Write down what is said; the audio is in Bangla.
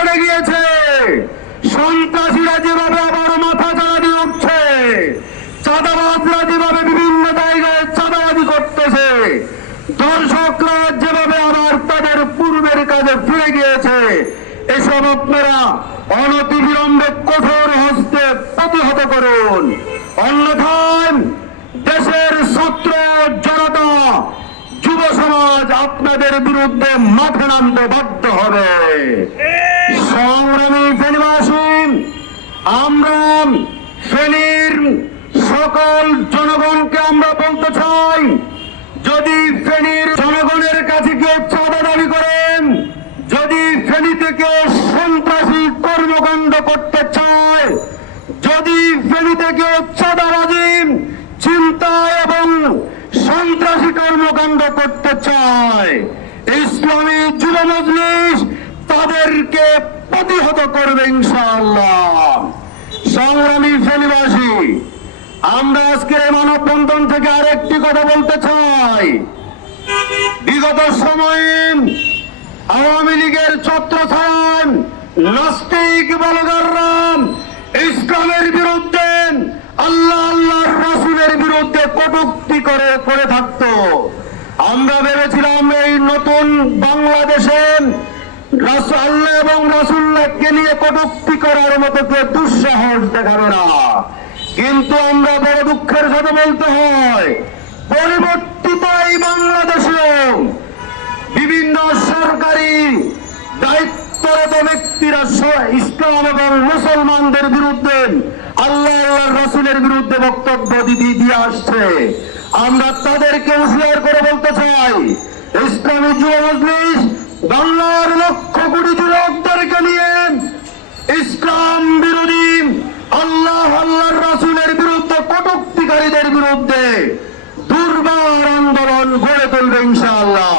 বেড়ে গিয়েছে। সন্ত্রাসীরা যেভাবে আবার মাথা চালা দিয়ে উঠছে চাঁদাবাজরা যেভাবে বিভিন্ন জায়গায় চাঁদাবাজি করতেছে, দর্শকরা যেভাবে আবার তাদের পূর্বের কাজে ফিরে গিয়েছে, এসব আপনারা অনতিবিলম্বে কঠোর হস্তে প্রতিহত করুন। অন্যথায় দেশের ছাত্র জনতা যুব সমাজ আপনাদের বিরুদ্ধে মাঠে নামতে বাধ্য হবে। সংগ্রামী ফেনীবাসী, আমরা ফেনীর সকল জনগণকে আমরা বলতে চাই, যদি ফেনীর জনগণের কাছে কেউ চাঁদা দাবি করেন, যদি ফেনীতে কেউ সন্ত্রাসী কর্মকাণ্ড করতে চায়, যদি ফেনীতে কেউ চাঁদাবাজি, চিন্তা এবং সন্ত্রাসী কর্মকাণ্ড করতে চায়, ইসলামী যুব প্রতিহত করবে সংগ্রামী ফেনীবাসী, আমরা আজকের এই মানববন্ধন থেকে আরেকটি কথা বলতে চাই। বিগত সময়ে আওয়ামী লীগের ছত্র নাস্তিক বলগাররাম ইসলামের বিরুদ্ধে আল্লাহ আল্লাহর রাসূলের বিরুদ্ধে কটূক্তি করে করে থাকতো। আমরা ভেবেছিলাম এই নতুন বাংলাদেশে রাসূল এবং রাসূল্লাহকে নিয়ে কটূক্তি করার মতো কেউ দুঃসাহস দেখাবে না। কিন্তু আমরা বড় দুঃখের সাথে বলতে হয়, পরিবর্তিত এই বিভিন্ন সরকারি দায়িত্বরত ব্যক্তিরা ইসলাম এবং মুসলমানদের বিরুদ্ধে আল্লাহ রসুলের বিরুদ্ধে বক্তব্য দিদি দিয়ে আসছে। আমরা তাদেরকে হুঁশিয়ার করে বলতে চাই, ইসলামী যুব মজলিস বাংলার লক্ষ কোটি যুবকদেরকে নিয়ে ইসলাম বিরোধী, আল্লাহ আল্লাহর রাসুলের বিরুদ্ধে কটুক্তিকারীদের বিরুদ্ধে দুর্বার আন্দোলন গড়ে তুলবে ইনশাআল্লাহ।